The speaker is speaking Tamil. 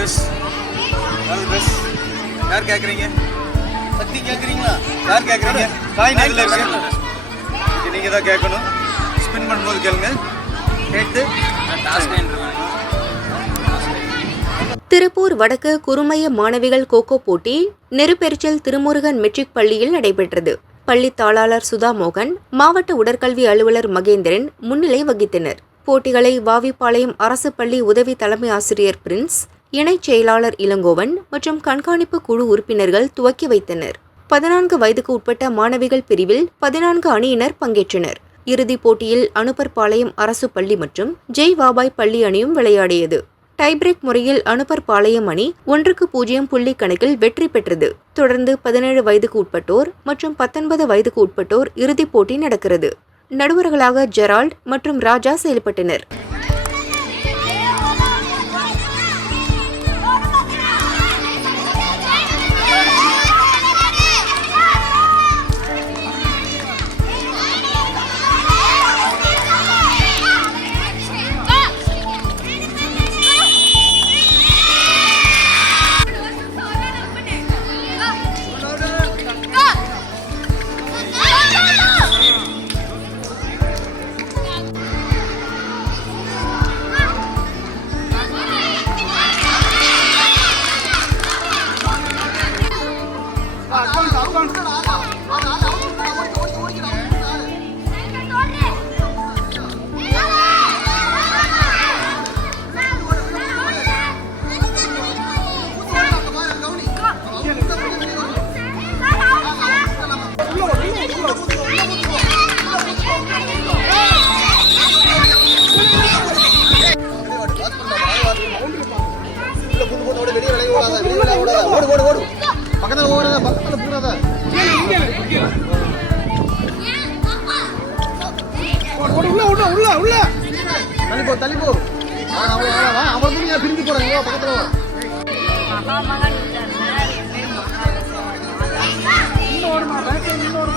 ட்ரெஸ் யார் கேட்குறீங்க? சக்தி கேட்குறீங்களா? யார் கேட்குறீங்க? காயின் எதில் இருக்கு? நீங்கள் தான் கேட்கணும். ஸ்பின் பண்ணும்போது கேளுங்க. கேட்டு திருப்பூர் வடக்கு குறுமைய மாணவிகள் கோகோ போட்டி நெருப்பெரிச்சல் திருமுருகன் மெட்ரிக் பள்ளியில் நடைபெற்றது. பள்ளி தாளாளர் சுதா மோகன், மாவட்ட உடற்கல்வி அலுவலர் மகேந்திரன் முன்னிலை வகித்தனர். போட்டிகளை வாவிப்பாளையம் அரசு பள்ளி உதவி தலைமை ஆசிரியர் பிரின்ஸ், இணைச் செயலாளர் இளங்கோவன் மற்றும் கண்காணிப்பு குழு உறுப்பினர்கள் துவக்கி வைத்தனர். 14 வயதுக்கு உட்பட்ட மாணவிகள் பிரிவில் 14 அணியினர் பங்கேற்றனர். இறுதிப் போட்டியில் அனுப்பர்பாளையம் அரசு பள்ளி மற்றும் ஜெய் வாபாய் பள்ளி அணியும் விளையாடியது. டைபிரேக் முறையில் அனுப்பர்பாளையம் அணி 1-0 புள்ளி கணக்கில் வெற்றி பெற்றது. தொடர்ந்து 17 வயதுக்கு உட்பட்டோர் மற்றும் 19 வயதுக்கு உட்பட்டோர் இறுதிப் போட்டி நடக்கிறது. நடுவர்களாக ஜெரால்ட் மற்றும் ராஜா செயல்பட்டனர். தள்ளிப்போ அவன் பிரிஞ்சு போறாங்க பக்கத்துல. இன்னொரு